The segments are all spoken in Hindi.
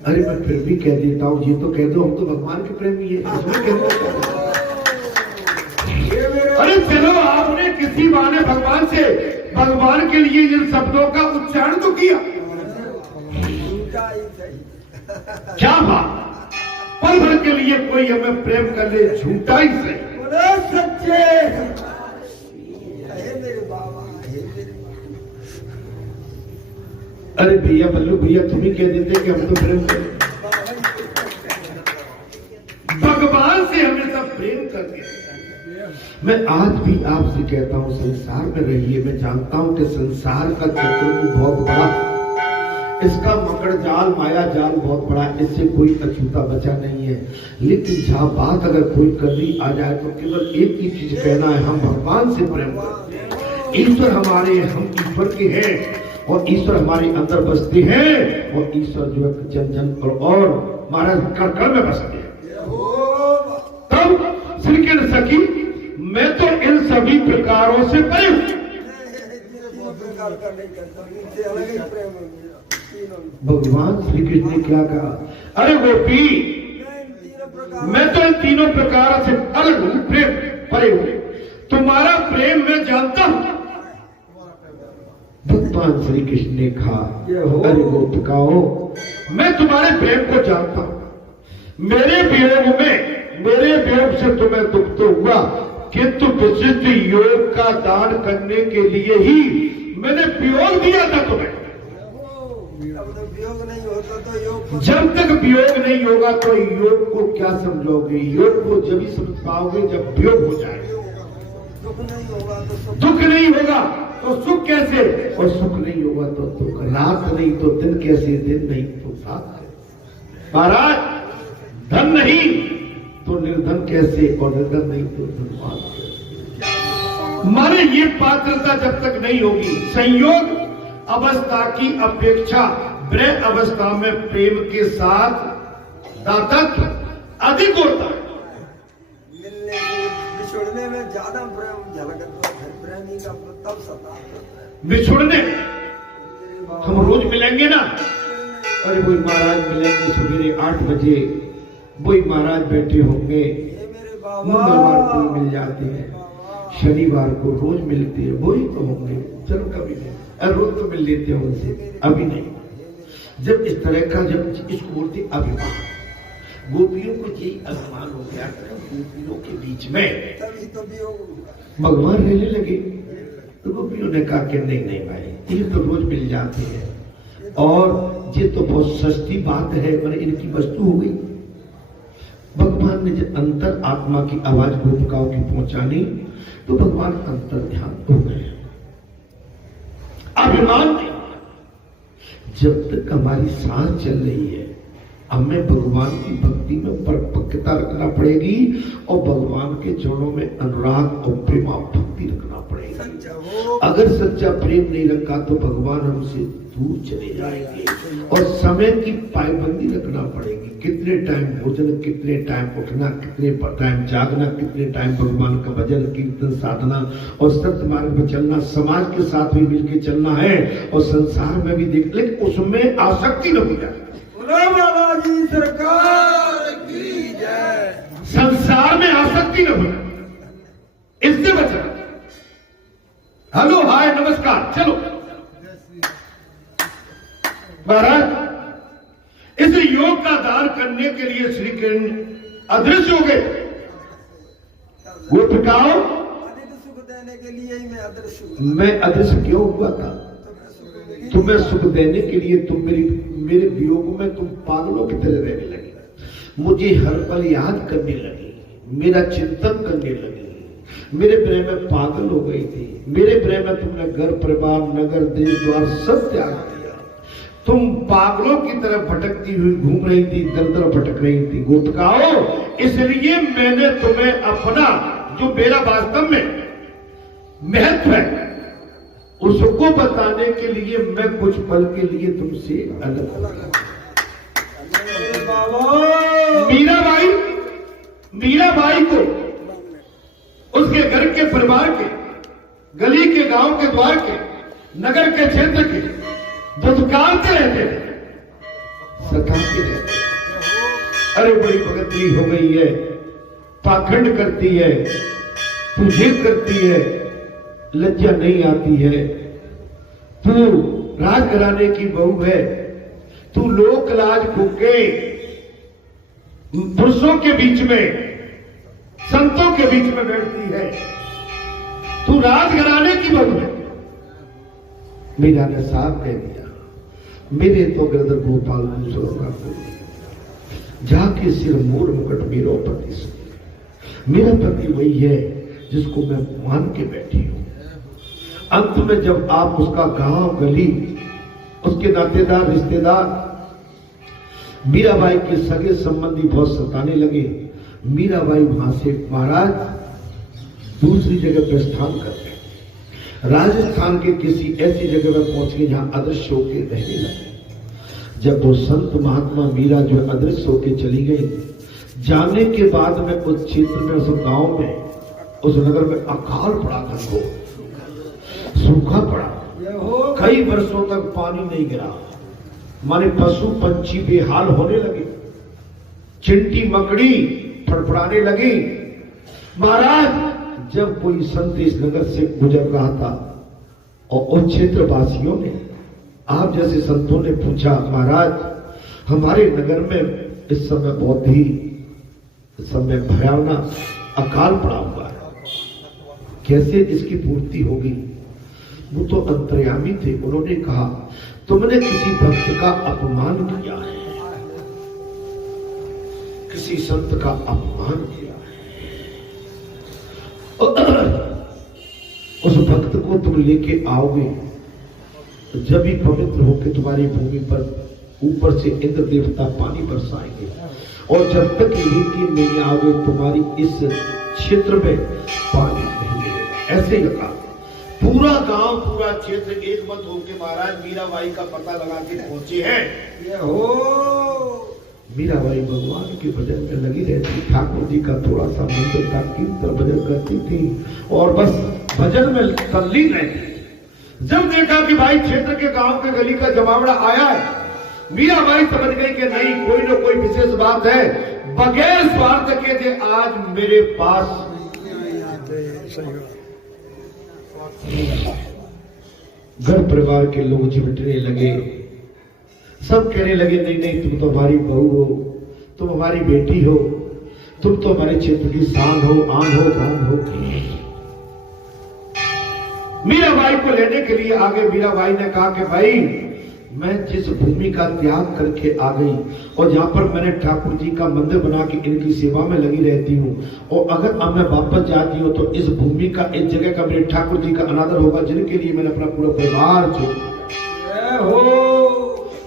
अरे मैं फिर भी कह देता हूँ, ये तो कह दो हम तो भगवान के प्रेमी है, इसमें कह दो। अरे चलो आपने किसी बहाने भगवान के लिए इन शब्दों का उच्चारण तो किया। क्या बात, पल भर के लिए कोई हमें प्रेम कर ले, झूठा ही सही। सच्चे अरे भैया बल्लू भैया तुम ही कह देते कि हम तो प्रेम करें। भगवान से हमेशा प्रेम करके मैं आज भी आपसे कहता हूं, संसार में रहिए। मैं जानता हूं कि संसार का चक्र बहुत बड़ा, इसका मकड़ जाल माया जाल बहुत बड़ा, इससे कोई अछूता बचा नहीं है। लेकिन जहां बात अगर कोई करनी आ जाए तो केवल एक ही चीज कहना है, हम भगवान से प्रेम करते हैं। ईश्वर हमारे, हम ईश्वर के हैं और ईश्वर हमारे अंदर बसते हैं और ईश्वर जो है जन जन और महाराज कण में बसते हैं। तब श्री कृष्ण सखी मैं तो इन सभी प्रकारों से परे हूं। भगवान श्री कृष्ण ने क्या कहा? अरे गोपी मैं तो इन तीनों प्रकारों से अलग हूं, प्रेम परे हूं। तुम्हारा प्रेम मैं जानता हूं। भगवान श्री कृष्ण ने कहा अरे गोपिकाओं मैं तुम्हारे प्रेम को जानता हूं। मेरे वियोग से तुम्हें दुख तो हुआ, किंतु विशिष्ट योग का दान करने के लिए ही मैंने वियोग दिया था तुम्हें। जब तक वियोग नहीं होगा तो योग को क्या समझोगे? योग को जब ही समझ पाओगे जब वियोग हो जाएगा। दुख नहीं होगा तो सुख कैसे, और सुख नहीं होगा तो दुख। रात नहीं तो दिन कैसे, दिन नहीं तो रात कैसे। महाराज धन नहीं तो निर्धन कैसे, और निर्धन नहीं तो धनवान कैसे। माने ये पात्रता जब तक नहीं होगी, संयोग अवस्था की अपेक्षा ब्रह्म अवस्था में प्रेम के साथ दातत्व अधिक होता है। बिछुड़ने में ज्यादा प्रेम झलकता है, प्रेमी का तब सता। बिछुड़ने हम रोज मिलेंगे ना, अरे वही महाराज मिलेंगे सवेरे 8 बजे, वही महाराज बैठे होंगे। मंगलवार को मिल जाते हैं, शनिवार को रोज मिलते हैं, वही तो होंगे। चलो कभी नहीं, रोज तो मिल लेते हैं उनसे, अभी नहीं। जब इस तरह का जब इसको बोलते अभिमान, गोपियों को यही अभिमान हो गया गोपियों के बीच में, भगवान रहने लगे। तो गोपियों ने कहा कि नहीं नहीं भाई, ये तो रोज मिल जाते हैं और ये तो बहुत सस्ती बात है, मैंने इनकी वस्तु हो गई। भगवान ने जब अंतर आत्मा की आवाज गोपिकाओं की पहुंचानी तो भगवान अंतर ध्यान हो गए। अभिमान जब तक हमारी सांस चल रही है हमें भगवान की भक्ति में परिपक्वता रखना पड़ेगी और भगवान के चरणों में अनुराग और प्रेम भक्ति रखना पड़ेगी। अगर सच्चा प्रेम नहीं रखा तो भगवान हमसे दूर चले जाएंगे। और समय की पाबंदी रखना पड़ेगी, कितने टाइम भोजन, कितने टाइम उठना, कितने टाइम जागना, कितने टाइम भगवान का भजन कीर्तन साधना और सत्य मार्ग पर चलना, समाज के साथ भी मिलकर चलना है और संसार में भी देख, लेकिन उसमें आसक्ति न हो जाए। बालाजी सरकार की जय। संसार में आसक्ति न हो, इससे बचना। हेलो हाय नमस्कार चलो। महाराज इस योग का दान करने के लिए श्री कृष्ण अदृश्य हो गए। गोपिकाओं अधिक सुख देने के लिए ही मैं अदृश्य हूं। मैं अदृश्य क्यों हुआ था? तुम्हें सुख देने के लिए तुम मेरे वियोग में तुम पागलों की तरह रहने लगे, मुझे हर पल याद करने लगी, मेरा चिंतन करने लगी, मेरे प्रेम में पागल हो गई थी। मेरे प्रेम में तुमने घर परिवार नगर देश द्वार सब त्याग दिया। तुम पागलों की तरह भटकती हुई घूम रही थी, दर दर भटक रही थी। गोपिकाओं इसलिए मैंने तुम्हें अपना जो मेरा वास्तव में महत्व है उसको बताने के लिए मैं कुछ पल के लिए तुमसे अलग। मीराबाई को उसके घर के परिवार के, गली के, गांव के, द्वार के, नगर के, क्षेत्र के दुत्कारते रहते थे। सताती रहती, अरे बड़ी भगतरी हो गई है, पाखंड करती है, तुझे करती है, लज्जा नहीं आती है, तू राजघराने की बहू है, तू लोक लाज फूके पुरुषों के बीच में, संतों के बीच में बैठती है, तू राजघराने की बहू है। मीरा ने साफ कह दिया, मेरे तो गिरधर गोपाल दूसरों जाके सिर मोर मुकट मेरो पति से, मेरा पति वही है जिसको मैं मान के बैठी हूं। अंत में जब आप उसका गांव गली, उसके नातेदार रिश्तेदार, मीराबाई के सगे संबंधी बहुत सताने लगे, मीराबाई वहां से महाराज दूसरी जगह प्रस्थान कर गए, राजस्थान के किसी ऐसी जगह पर पहुंच गए जहां अदृश्य होकर रहने लगे। जब वो संत महात्मा मीरा जो अदृश्य होकर चली गई, जाने के बाद में उस क्षेत्र में, उस गांव में, उस नगर में अकाल पड़ा, घनघोर सूखा पड़ा, कई वर्षों तक पानी नहीं गिरा, माने पशु पंछी बेहाल होने लगे, चिंटी मकड़ी फड़फड़ाने लगी। महाराज जब कोई संत इस नगर से गुजर रहा था और उन क्षेत्र वासियों ने, आप जैसे संतों ने पूछा, महाराज हमारे नगर में इस समय बहुत ही भयानक अकाल पड़ा हुआ है, कैसे इसकी पूर्ति होगी? वो तो अंतर्यामी थे, उन्होंने कहा तुमने किसी भक्त का अपमान किया है, किसी संत का अपमान किया है, उस भक्त को तुम लेके आओगे तो जब भी पवित्र होकर तुम्हारी भूमि पर ऊपर से इंद्र देवता पानी बरसाएंगे, और जब तक लेके नहीं आओगे तुम्हारी इस क्षेत्र में पानी नहीं मिलेगा। ऐसे ही कहा, पूरा गांव, पूरा क्षेत्र एक मत होके महाराज मीराबाई का पता लगा के पहुंचे हैं। ये हो मीराबाई भगवान के भजन में लगी रहती, ठाकुर जी का थोड़ा सा मंत्र का कीर्तन भजन करती थी और बस भजन में तल्लीन रहती। जब देखा कि भाई क्षेत्र के गांव के गली का जमावड़ा आया है, मीराबाई समझ गई कि नहीं, कोई ना कोई विशेष बात है, बगैर स्वार्थ के थे आज मेरे पास। घर परिवार के लोग चिमटने लगे, सब कहने लगे नहीं नहीं, तुम तो हमारी बहू हो, तुम हमारी बेटी हो, तुम तो हमारे क्षेत्र की शान हो, आन हो, धान हो। मीराबाई को लेने के लिए आगे मीराबाई ने कहा कि भाई मैं जिस भूमि का त्याग करके आ गई और जहां पर मैंने ठाकुर जी का मंदिर बना के इनकी सेवा में लगी रहती हूँ, और अगर अब मैं वापस जाती हूँ तो इस भूमि का, इस जगह का मेरे ठाकुर जी का अनादर होगा, जिनके लिए मैंने अपना पूरा परिवार छोड़ दिया।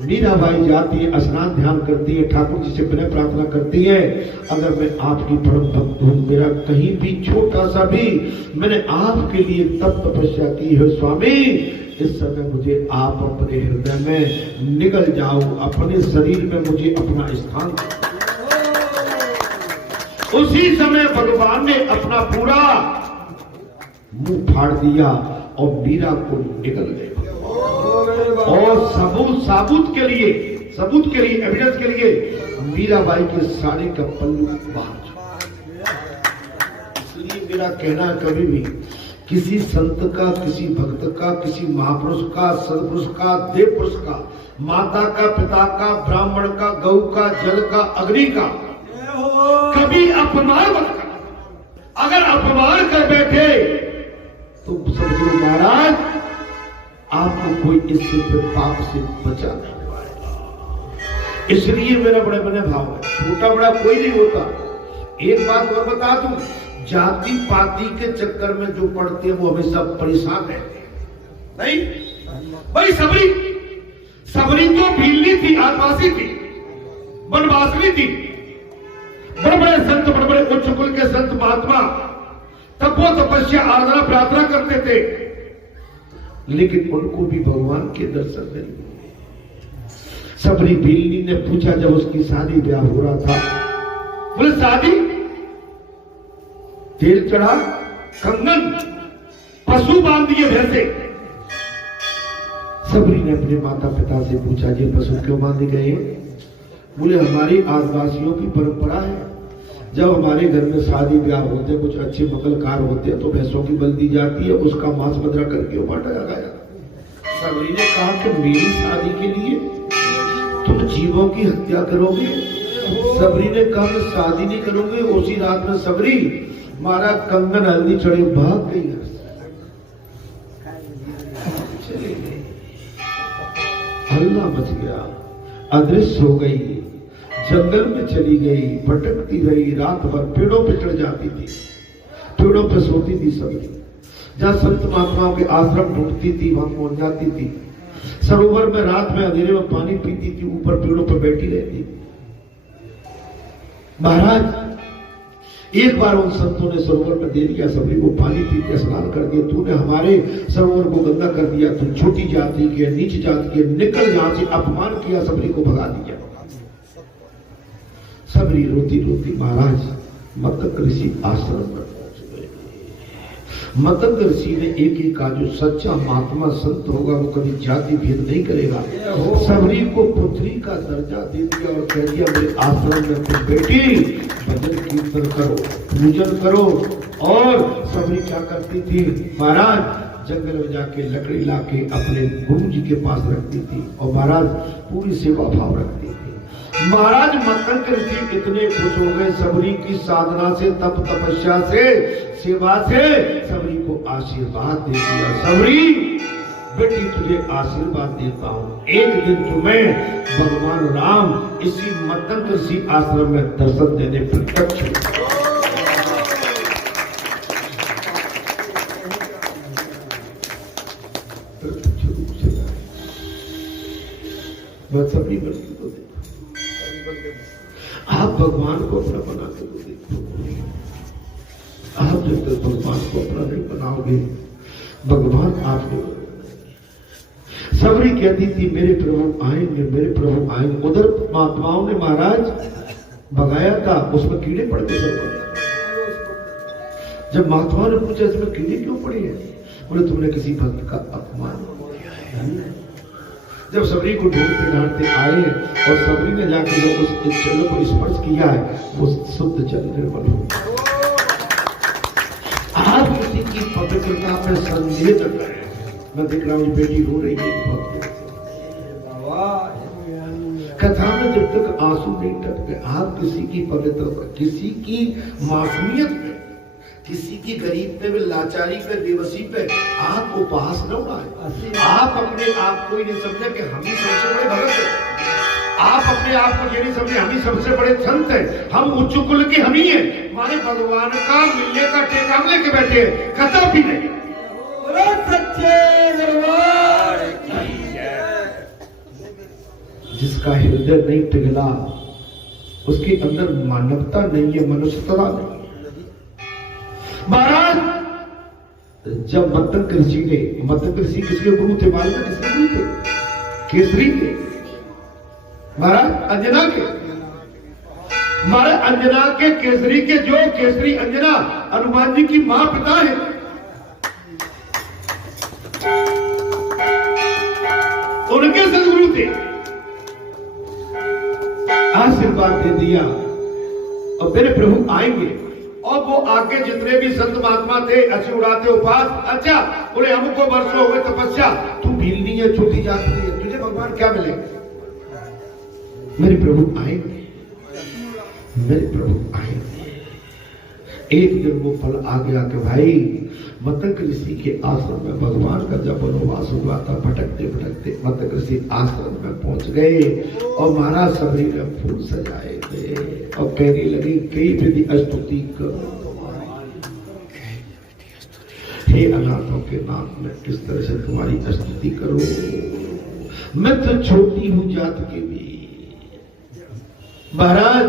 मीराबाई जाती है, स्नान ध्यान करती है, ठाकुर जी से विनय प्रार्थना करती है, अगर मैं आपकी परम भक्त हूँ, मेरा कहीं भी छोटा सा भी मैंने आपके लिए तप तपस्या की है स्वामी, इस समय मुझे आप अपने हृदय में निकल जाओ, अपने शरीर में मुझे अपना स्थान। उसी समय भगवान ने अपना पूरा मुंह फाड़ दिया और मीरा को निकल गए, और सबूत के लिए एविडेंस के लिए मीराबाई के साड़ी का पल्लू बाहर। इसलिए मेरा कहना कभी भी किसी संत का, किसी भक्त का, किसी महापुरुष का, सदपुरुष का, देव पुरुष का, माता का, पिता का, ब्राह्मण का, गौ का, जल का, अग्नि का कभी अपमान मत करना। अगर अपमान कर बैठे तो समझो महाराज आपको कोई इससे पाप से बचा नहीं पाएगा। इसलिए मेरा बड़े बड़े भाव है, छोटा बड़ा कोई नहीं होता। एक बात और बता दूं, जाति पाति के चक्कर में जो पड़ते हैं वो हमेशा परेशान रहते हैं। नहीं भाई, सबरी तो भीलनी थी, आदिवासी थी, वनवासिनी थी। बड़े बड़े संत, बड़े बड़े उच्च कुल के संत महात्मा तब वो तपस्या आराधना प्रार्थना करते थे, लेकिन उनको भी भगवान के दर्शन नहीं हुए। सबरी भीलनी ने पूछा, जब उसकी शादी ब्याह हो रहा था, बोले शादी, तेल चढ़ा, कंगन, पशु बांध दिए भैंसे। सबरी ने अपने माता पिता से पूछा, ये पशु क्यों बांधे गए? बोले हमारी आदिवासियों की परंपरा है, जब हमारे घर में शादी ब्याह होते हैं, कुछ अच्छे मकलकार होते हैं, तो भैंसों की बलि दी जाती है, उसका मांस मदरा करके वो बांटा जाता। सबरी ने कहा कि मेरी शादी के लिए तुम जीवों की हत्या करोगे? सबरी ने कहा मैं शादी नहीं करोगे। उसी रात में सबरी मारा कंगन हल्दी चढ़े भाग गई, हल्ला मच गया, अदृश्य हो गई, जंगल में चली गई, भटकती रही, रात भर पेड़ों पे चढ़ जाती थी, पेड़ों पे सोती थी सबरी। जहाँ संत महात्माओं के आश्रम ढूंढती थी वहां पहुंच जाती थी। सरोवर में रात में अंधेरे में पानी पीती थी, ऊपर पेड़ों पर बैठी रहती थी। महाराज एक बार उन संतों ने सरोवर में दे दिया सबरी को पानी पी के स्नान कर दिया। तूने हमारे सरोवर को गंदा कर दिया, तुम छोटी जाति के, नीच जाति के, निकल यहां से, अपमान किया, सबरी को भगा दिया। सबरी रोती रोती महाराज मतंग ऋषि आश्रम में पहुंच गए। मतंग ऋषि ने एक ही कहा, जो सच्चा महात्मा संत होगा वो कभी जाति भेद नहीं करेगा। सबरी को पुत्री का दर्जा दे दिया और कह दिया मेरे आश्रम में तुम बेटी भजन कीर्तन करो, पूजन करो। और सबरी क्या करती थी महाराज, जंगल में जाके लकड़ी लाके अपने गुरु जी के पास रखती थी और महाराज पूरी सेवा भाव रखती थी। महाराज मतंग ऋषि इतने खुश हो गए सबरी की साधना से, तप तपस्या से, सेवा से, सबरी को आशीर्वाद दे दिया। सबरी बेटी तुझे आशीर्वाद देता हूँ, एक दिन तुम्हें भगवान राम इसी मतंग ऋषि आश्रम में दर्शन देने प्रत्यक्ष हुए। सबरी बल्कि को देखो, आप भगवान को अपना बना के तो देखो। आप जब तक भगवान को अपना नहीं बनाओगे, भगवान आपको। सबरी कहती थी मेरे प्रभु आएंगे, मेरे प्रभु आएंगे। उधर महात्माओं ने महाराज भगाया था, उसमें कीड़े पड़ गए। जब महात्माओं ने पूछा इसमें कीड़े क्यों पड़े हैं, बोले तुमने किसी भक्त का अपमान किया है। जब सबरी को ढूंढते ढांढते आए और सबरी ने जाकर जब उस जल को स्पर्श किया है, वो शुद्ध जल निर्मल हो। आप किसी की पवित्रता में संदेह न करें। मैं देख रहा हूँ बेटी रो रही है, कथा में जब तक आंसू नहीं टपके, आप किसी की पवित्रता, किसी की मासूमियत पे, किसी की गरीब पे, लाचारी पे, बेबसी पे आप उपहास न उड़ाएं। आप अपने आप को ही नहीं समझे कि हम ही सबसे बड़े भगत हैं। आप अपने आप को ये नहीं समझे हम ही सबसे बड़े संत हैं, हम उच्च कुल के हम ही हैं। माने भगवान का मिलने का टेका हम लेके बैठे हैं, कदापि नहीं। जिसका हृदय नहीं पिघला, उसके अंदर मानवता नहीं है, मनुष्यता नहीं। महाराज जब मतंग ऋषि ने, मतंग ऋषि किसके गुरु थे मालूम है? किसके गुरु थे? केसरी के, महाराज अंजना के। महाराज अंजना के, केसरी के, जो केसरी अंजना हनुमान जी की मां पिता है। उनके सदगुरु थे। आशीर्वाद दे दिया और मेरे प्रभु आएंगे। और वो आगे जितने भी संत महात्मा थे अच्छे उड़ाते उपास, अच्छा बोले हमको वर्षों हो गए तपस्या, तू भीलनी है, छोटी जाति है, तुझे भगवान क्या मिलेगा? मेरे प्रभु आएंगे, मेरे प्रभु आएंगे। एक दिन वो पल आ गया कि भाई मतंग ऋषि के आश्रम में भगवान का जब वनवास हुआ था, भटकते भटकते मतंग ऋषि आश्रम में पहुंच गए और महाराज सबरी ने फूल सजाए थे और कहने लगे कई विधि स्तुति करो, हे अनाथों के नाथ में किस तरह से तुम्हारी स्तुति करो। मैं तो छोटी हूं जात के भी, महाराज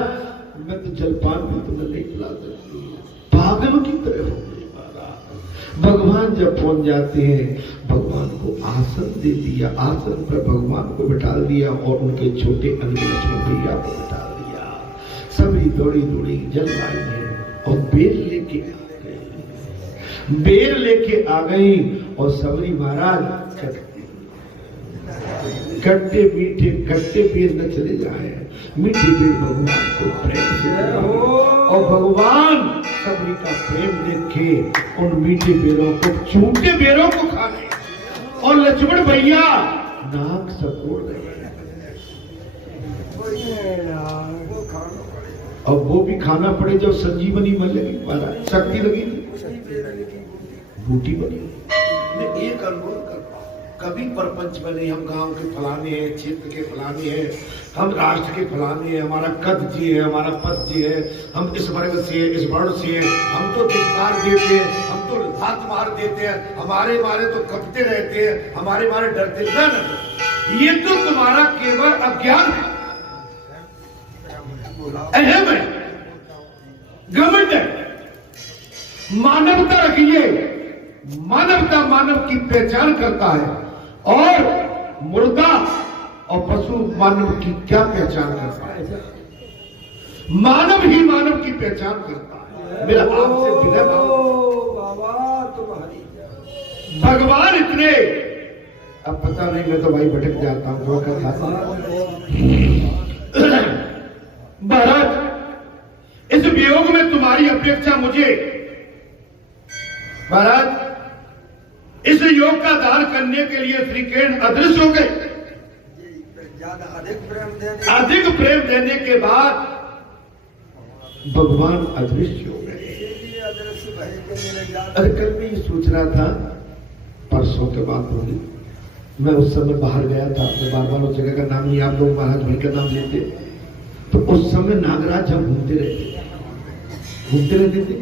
मैं तो जलपान भी तुम्हें नहीं पिला सकती, पागलों की तरह हो गई। महाराज भगवान जब पहुंच जाते हैं, भगवान को आसन दे दिया, आसन पर भगवान को बिठा दिया और उनके छोटे अंग लक्ष्मण भैया को बिठा दिया। सभी दौड़ी दौड़ी जल आई है और बेल लेके आ गई, बेल लेके आ गई और सबरी महाराज खट्टे मीठे खट्टे बेर न चले जाए, मीठे बेर भगवान को प्रेम से और भगवान सबरी का प्रेम देखे उन मीठे बेरों को, चूटे बेरों को खा ले। और लक्ष्मण भैया नाक सपोड़ रहे, अब वो भी खाना पड़े जब संजीवनी मन लगी, महाराज शक्ति लगी, बूटी बनी। मैं एक अनुभव करता हूं, कभी प्रपंच में नहीं हम गांव के फलाने हैं, क्षेत्र के फलाने हैं, हम राष्ट्र के फलाने हैं, हमारा कद जी है, हमारा पद जी है, हम इस वर्ग से हैं, इस वर्ण से हैं, हम तो धिक्कार देते हैं, हम तो लात मार देते हैं, हमारे मारे तो कपते रहते हैं, हमारे मारे डरते न। ये तो तुम्हारा केवल अज्ञान है, अहम है, घमंड है। मानवता रखिए, मानवता मानव की पहचान करता है, और मुर्दा और पशु मानव की क्या पहचान करता है? मानव ही मानव की पहचान करता है। मेरा आपसे विनय भगवान इतने, अब पता नहीं, मैं तो भाई भटक जाता हूं, महाराज इस वियोग में तुम्हारी अपेक्षा मुझे, महाराज इस योग का दान करने के लिए श्री कृष्ण अदृश्य हो गए। अधिक प्रेम देने के बाद भगवान अदृश्य हो गए। अरे कल मैं ये सोच रहा था, परसों के बाद होगी, मैं उस समय बाहर गया था, मैं बार बार उस जगह का नाम नहीं, आप लोग महाराज भाई का नाम लेते, तो उस समय नागराज हम घूमते रहते थे।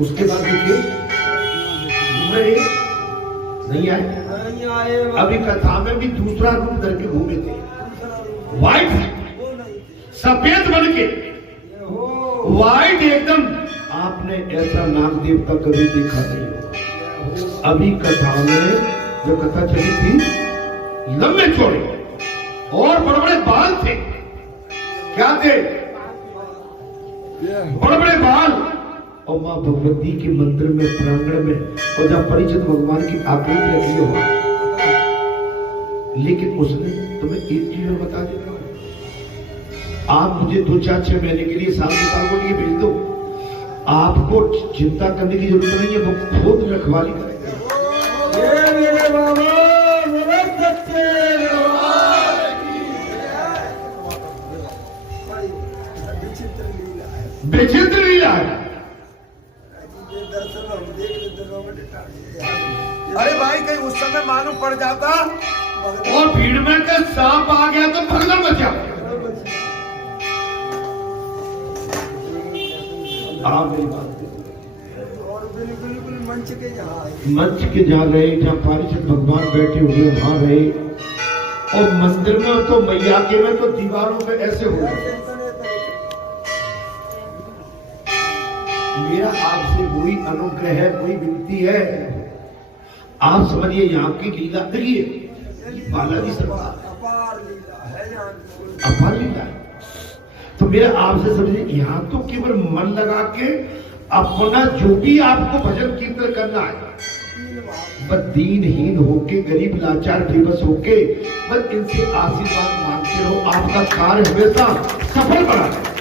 उसके बाद देखिए नहीं आए, अभी कथा में भी दूसरा रूप धर के घूमे थे, व्हाइट सफेद बन के, व्हाइट एकदम। आपने ऐसा नाग देवता कभी देखा नहीं। अभी कथा में जो कथा चली थी, लंबे चौड़े और बड़े बड़े बाल थे। क्या थे? बड़े बड़े बाल। और माँ भगवती के मंदिर में, प्रांगण में, और जब परिचित भगवान की आकृति रखी हो, लेकिन उसने तुम्हें एक चीज बता देता हूं, आप मुझे 2-4-6 महीने के लिए साल के लिए भेज दो, आपको चिंता करने की जरूरत नहीं है, वो खुद रखवाली करेगा। विचित्र लीला है। अरे भाई कहीं उस समय मालूम पड़ जाता और भीड़ में का सांप आ गया तो भगदड़ मचा। आप मेरी बात और बिल्कुल मंच के जहाँ रहे, जहाँ पारिषद भगवान बैठे हुए वहां रहे, और मंदिर में तो मैया के में तो दीवारों पे ऐसे हो गए। मेरा आपसे वही अनुग्रह है, वही विनती है, आप समझिए यहाँ की लीला देखिए, बालाजी सरकार अपार लीला है। तो मेरा आपसे समझिए, यहाँ तो केवल मन लगा के अपना जो भी आपको भजन कीर्तन करना है, बस दीनहीन होके, गरीब लाचार बेबस होके, बस इनसे आशीर्वाद मांगते रहो, आपका कार्य हमेशा सफल बना है।